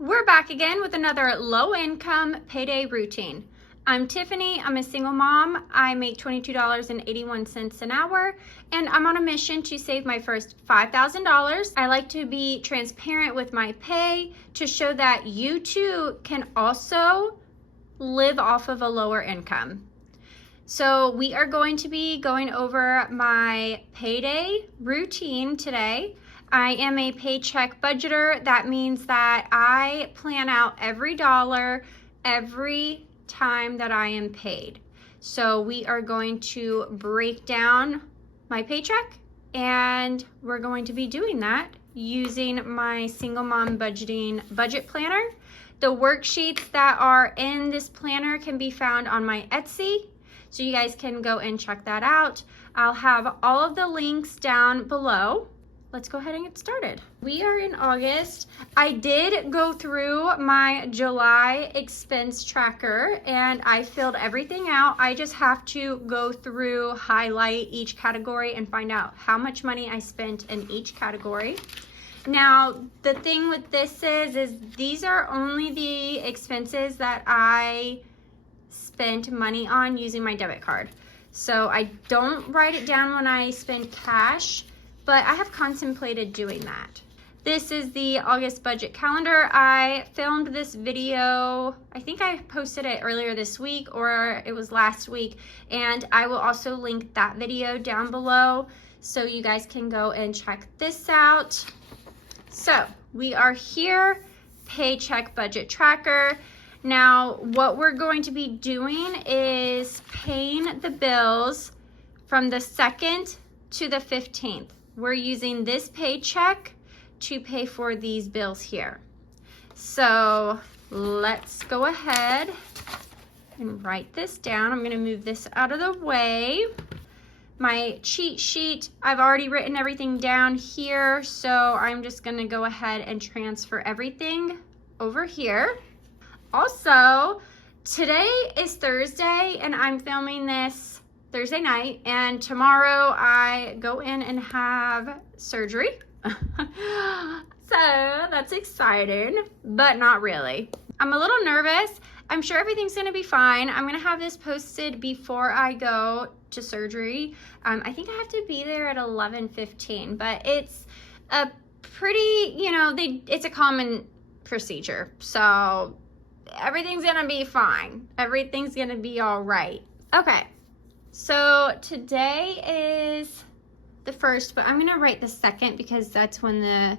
We're back again with another low-income payday routine. I'm Tiffany. I'm a single mom. I make $22.81 an hour, and I'm on a mission to save my first $5,000. I like to be transparent with my pay to show that you too can also live off of a lower income. So we are going to be going over my payday routine today. I am a paycheck budgeter. That means that I plan out every dollar every time that I am paid. So we are going to break down my paycheck, and we're going to be doing that using my single mom budgeting budget planner. The worksheets that are in this planner can be found on my Etsy, so you guys can go and check that out. I'll have all of the links down below. Let's go ahead and get started. We are in August. I did go through my July expense tracker and I filled everything out. I just have to go through, highlight each category and find out how much money I spent in each category. Now, the thing with this is these are only the expenses that I spent money on using my debit card. So I don't write it down when I spend cash, but I have contemplated doing that. This is the August budget calendar. I filmed this video, I think I posted it earlier this week or it was last week, and I will also link that video down below so you guys can go and check this out. So we are here, paycheck budget tracker. Now what we're going to be doing is paying the bills from the 2nd to the 15th. We're using this paycheck to pay for these bills here. So let's go ahead and write this down. I'm going to move this out of the way. My cheat sheet, I've already written everything down here, so I'm just going to go ahead and transfer everything over here. Also, today is Thursday and I'm filming this Thursday night, and tomorrow I go in and have surgery. So that's exciting, but not really. I'm a little nervous. I'm sure everything's gonna be fine. I'm gonna have this posted before I go to surgery. I think I have to be there at 11:15, but it's a pretty, it's a common procedure. So everything's gonna be fine. Everything's gonna be all right. Okay. So today is the 1st, but I'm going to write the 2nd because that's when the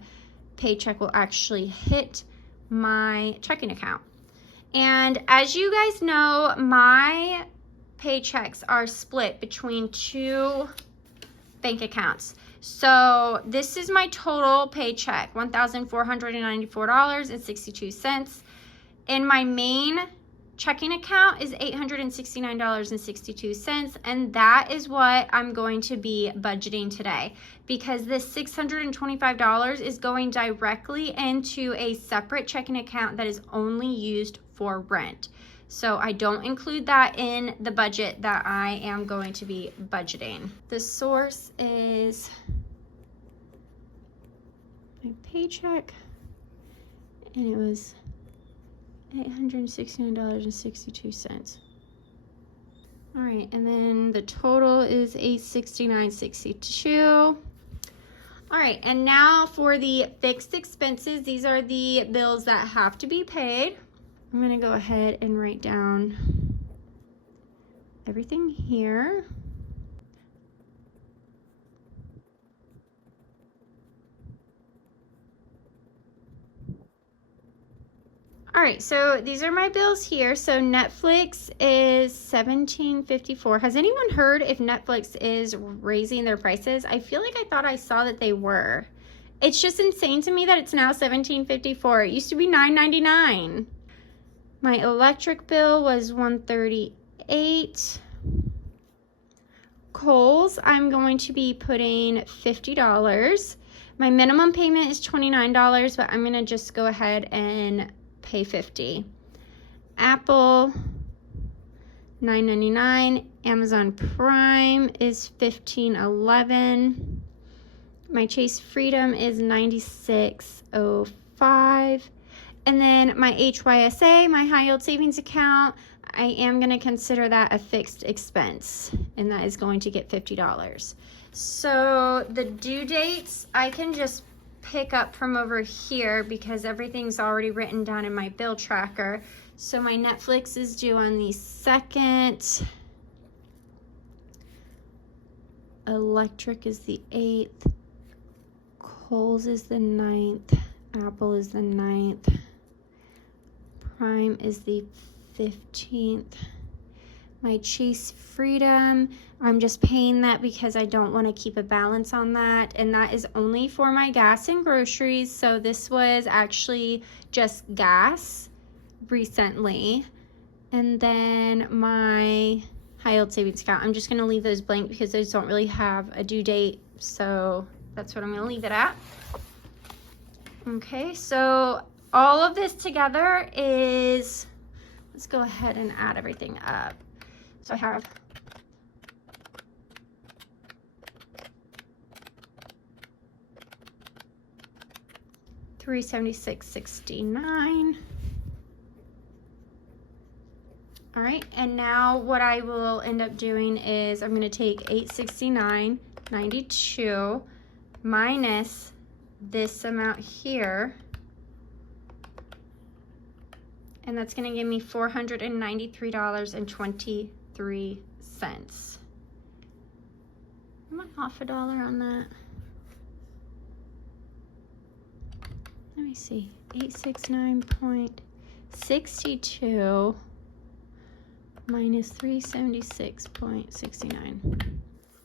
paycheck will actually hit my checking account. And as you guys know, my paychecks are split between 2 bank accounts. So this is my total paycheck, $1,494.62. And my main checking account is $869.62, and that is what I'm going to be budgeting today, because this $625 is going directly into a separate checking account that is only used for rent. So I don't include that in the budget that I am going to be budgeting. The source is my paycheck, and it was $869.62. All right, and then the total is $869.62. All right, and now for the fixed expenses, these are the bills that have to be paid. I'm gonna go ahead and write down everything here. All right, so these are my bills here. So Netflix is $17.54. Has anyone heard if Netflix is raising their prices? I feel like I thought I saw that they were. It's just insane to me that it's now $17.54. It used to be $9.99. My electric bill was $138. Kohl's, I'm going to be putting $50. My minimum payment is $29, but I'm gonna just go ahead and pay $50. Apple, $9.99. Amazon Prime is $15.11. My Chase Freedom is $96.05. And then my HYSA, my high yield savings account, I am going to consider that a fixed expense, and that is going to get $50. So the due dates, I can just pick up from over here because everything's already written down in my bill tracker. So my Netflix is due on the 2nd. Electric is the 8th. Kohl's is the 9th. Apple is the 9th. Prime is the 15th. My Chase Freedom, I'm just paying that because I don't want to keep a balance on that, and that is only for my gas and groceries. So this was actually just gas recently. And then my high yield savings account, I'm just going to leave those blank because those don't really have a due date, so that's what I'm going to leave it at. Okay, so all of this together is, let's go ahead and add everything up. So I have $376.69. All right, and now what I will end up doing is I'm going to take $869.92 minus this amount here, and that's going to give me $493.23. Am I off $1 on that? Let me see. 869.62 minus 376.69.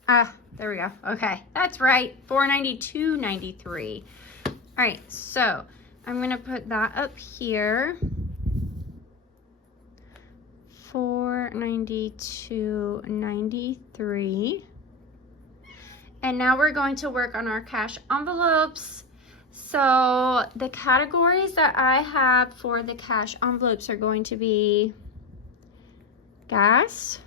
Ah, there we go. Okay, that's right. $492.93. All right, so I'm going to put that up here. $492.93. And now we're going to work on our cash envelopes. So the categories that I have for the cash envelopes are going to be gas,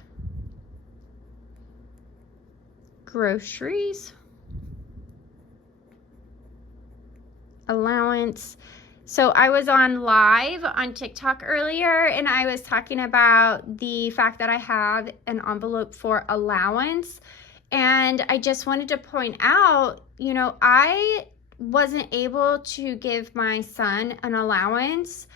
groceries, allowance. So I was on live on TikTok earlier, and I was talking about the fact that I have an envelope for allowance. And I just wanted to point out, you know, I wasn't able to give my son an allowance.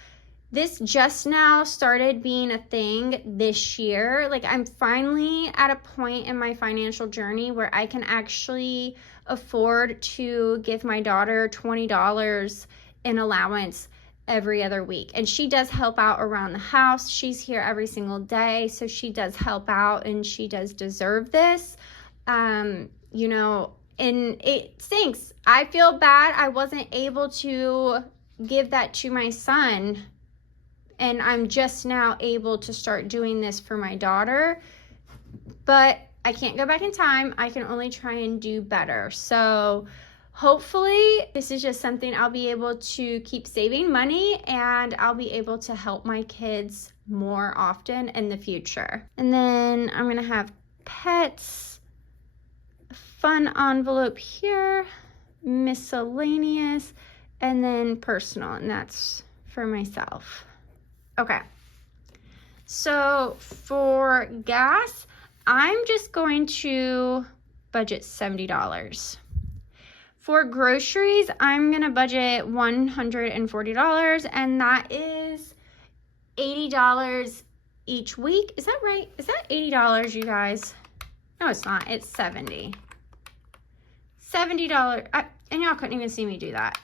This just now started being a thing this year. Like, I'm finally at a point in my financial journey where I can actually afford to give my daughter $20 in allowance every other week. And she does help out around the house. She's here every single day, so she does help out, and she does deserve this. You know, and it stinks. I feel bad I wasn't able to give that to my son, and I'm just now able to start doing this for my daughter. But I can't go back in time. I can only try and do better. So hopefully this is just something I'll be able to keep saving money, and I'll be able to help my kids more often in the future. And then I'm going to have pets, fun envelope here, miscellaneous, and then personal, and that's for myself. Okay, so for gas, I'm just going to budget $70. For groceries, I'm going to budget $140, and that is $80 each week. Is that right? Is that $80, you guys? No, it's not. It's $70. $70. And y'all couldn't even see me do that.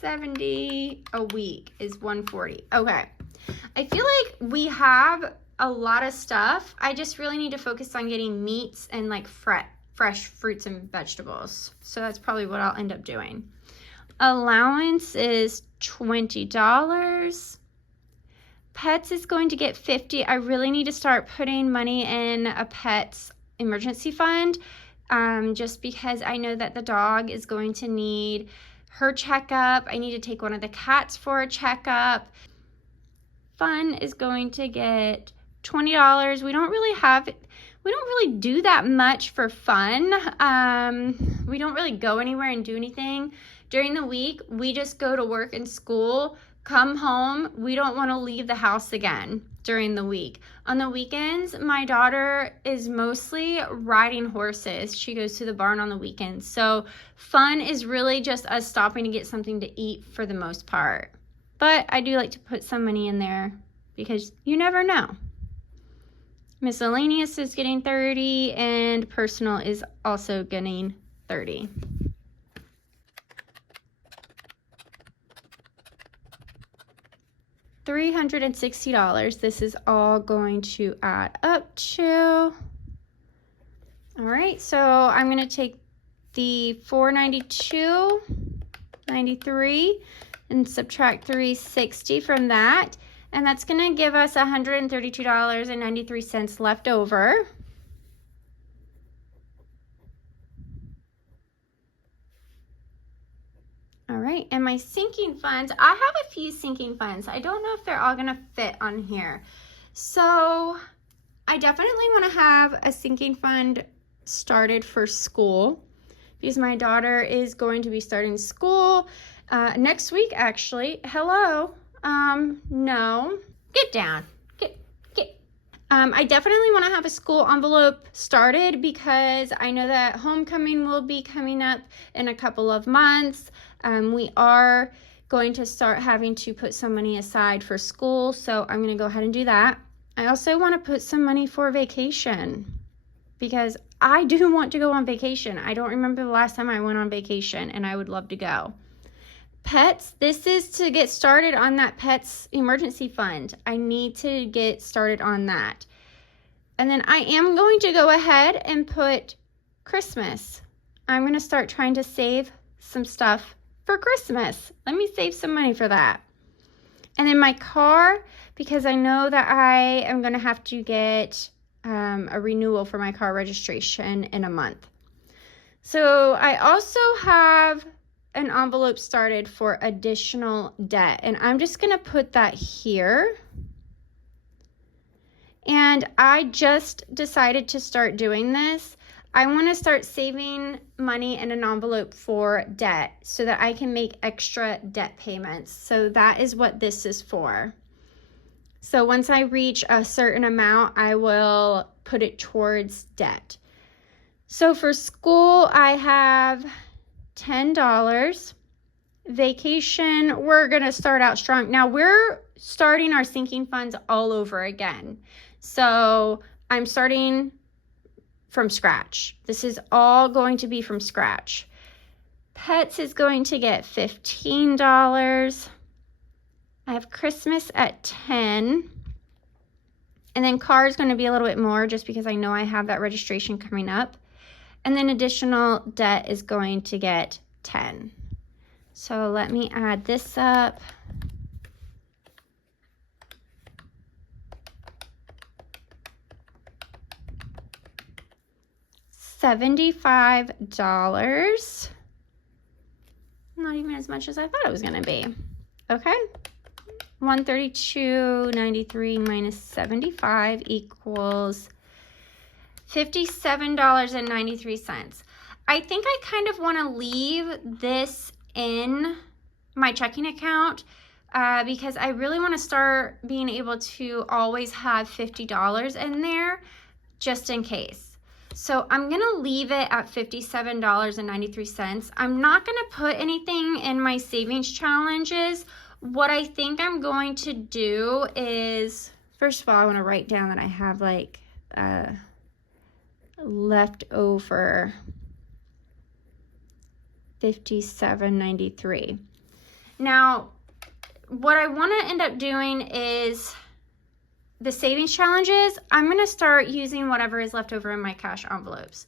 70 a week is 140. Okay. I feel like we have a lot of stuff. I just really need to focus on getting meats and like fresh fruits and vegetables. So that's probably what I'll end up doing. Allowance is $20. Pets is going to get $50. I really need to start putting money in a pet's emergency fund, just because I know that the dog is going to need her checkup. I need to take one of the cats for a checkup. Fun is going to get $20. We don't really do that much for fun. We don't really go anywhere and do anything. During the week, we just go to work and school, come home, we don't want to leave the house again during the week. On the weekends, my daughter is mostly riding horses. She goes to the barn on the weekends. So fun is really just us stopping to get something to eat for the most part. But I do like to put some money in there because you never know. Miscellaneous is getting 30 and personal is also getting 30. $360. This is all going to add up to. All right, so I'm going to take the $492.93 and subtract $360 from that, and that's going to give us $132.93 left over. All right, and my sinking funds, I have a few sinking funds. I don't know if they're all gonna fit on here. So I definitely wanna have a sinking fund started for school because my daughter is going to be starting school next week, actually. Hello, no, get down, get. I definitely wanna have a school envelope started because I know that homecoming will be coming up in a couple of months. We are going to start having to put some money aside for school, so I'm going to go ahead and do that. I also want to put some money for vacation because I do want to go on vacation. I don't remember the last time I went on vacation, and I would love to go. Pets, this is to get started on that pets emergency fund. I need to get started on that. And then I am going to go ahead and put Christmas. I'm going to start trying to save some stuff for Christmas. Let me save some money for that. And then my car, because I know that I am going to have to get a renewal for my car registration in a month. So I also have an envelope started for additional debt, and I'm just going to put that here. And I just decided to start doing this. I want to start saving money in an envelope for debt so that I can make extra debt payments. So that is what this is for. So once I reach a certain amount, I will put it towards debt. So for school, I have $10. Vacation, we're going to start out strong. Now we're starting our sinking funds all over again. So I'm starting from scratch. This is all going to be from scratch. Pets is going to get $15. I have Christmas at $10. And then car is going to be a little bit more just because I know I have that registration coming up. And then additional debt is going to get $10. So let me add this up. $75. Not even as much as I thought it was going to be. Okay. $132.93 minus 75 equals $57.93. I think I kind of want to leave this in my checking account because I really want to start being able to always have $50 in there just in case. So I'm going to leave it at $57.93. I'm not going to put anything in my savings challenges. What I think I'm going to do is, first of all, I want to write down that I have like leftover $57.93. Now, what I want to end up doing is the savings challenges, I'm going to start using whatever is left over in my cash envelopes.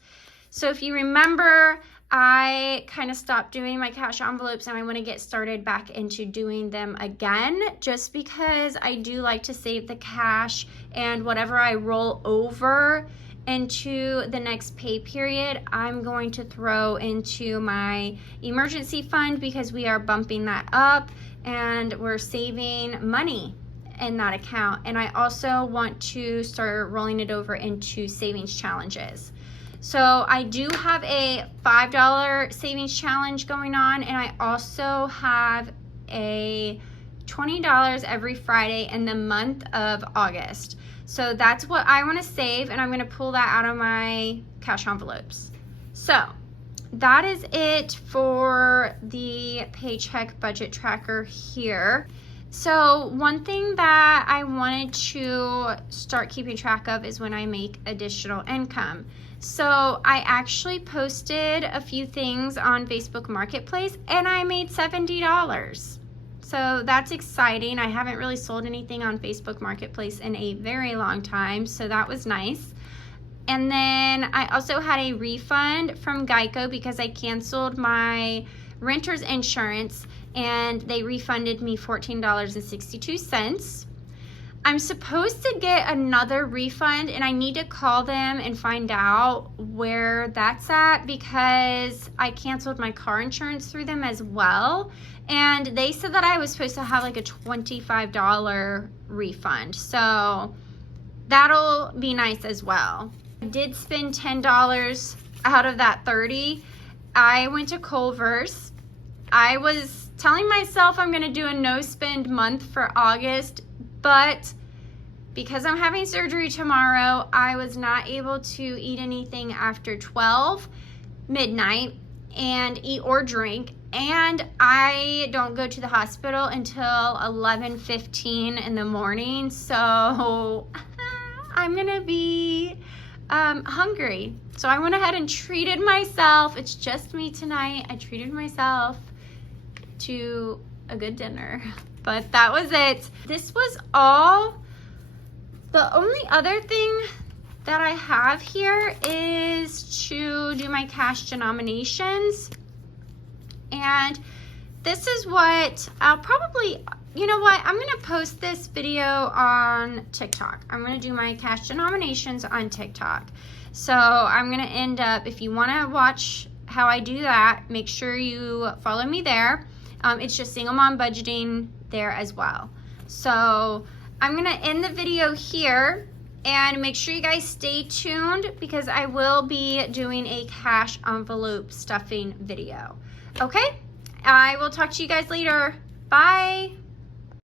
So if you remember, I kind of stopped doing my cash envelopes and I want to get started back into doing them again just because I do like to save the cash, and whatever I roll over into the next pay period, I'm going to throw into my emergency fund because we are bumping that up and we're saving money in that account. And I also want to start rolling it over into savings challenges. So I do have a $5 savings challenge going on, and I also have a $20 every Friday in the month of August. So that's what I want to save, and I'm going to pull that out of my cash envelopes. So that is it for the Paycheck budget tracker here. So one thing that I wanted to start keeping track of is when I make additional income. So I actually posted a few things on Facebook Marketplace and I made $70. So that's exciting. I haven't really sold anything on Facebook Marketplace in a very long time, so that was nice. And then I also had a refund from Geico because I canceled my renter's insurance and they refunded me $14.62. I'm supposed to get another refund and I need to call them and find out where that's at because I canceled my car insurance through them as well. And they said that I was supposed to have like a $25 refund. So that'll be nice as well. I did spend $10 out of that $30. I went to Culver's. I was telling myself I'm going to do a no spend month for August, but because I'm having surgery tomorrow, I was not able to eat anything after 12 midnight and eat or drink, and I don't go to the hospital until 11:15 in the morning, so I'm going to be hungry. So I went ahead and treated myself. It's just me tonight. I treated myself to a good dinner, but that was it. This was all. The only other thing that I have here is to do my cash denominations, and this is what I'll probably, you know what, I'm gonna post this video on TikTok. I'm gonna do my cash denominations on TikTok. So I'm gonna end up, if you wanna watch how I do that, make sure you follow me there. It's just single mom budgeting there as well. So I'm gonna end the video here and make sure you guys stay tuned because I will be doing a cash envelope stuffing video. Okay, I will talk to you guys later. Bye.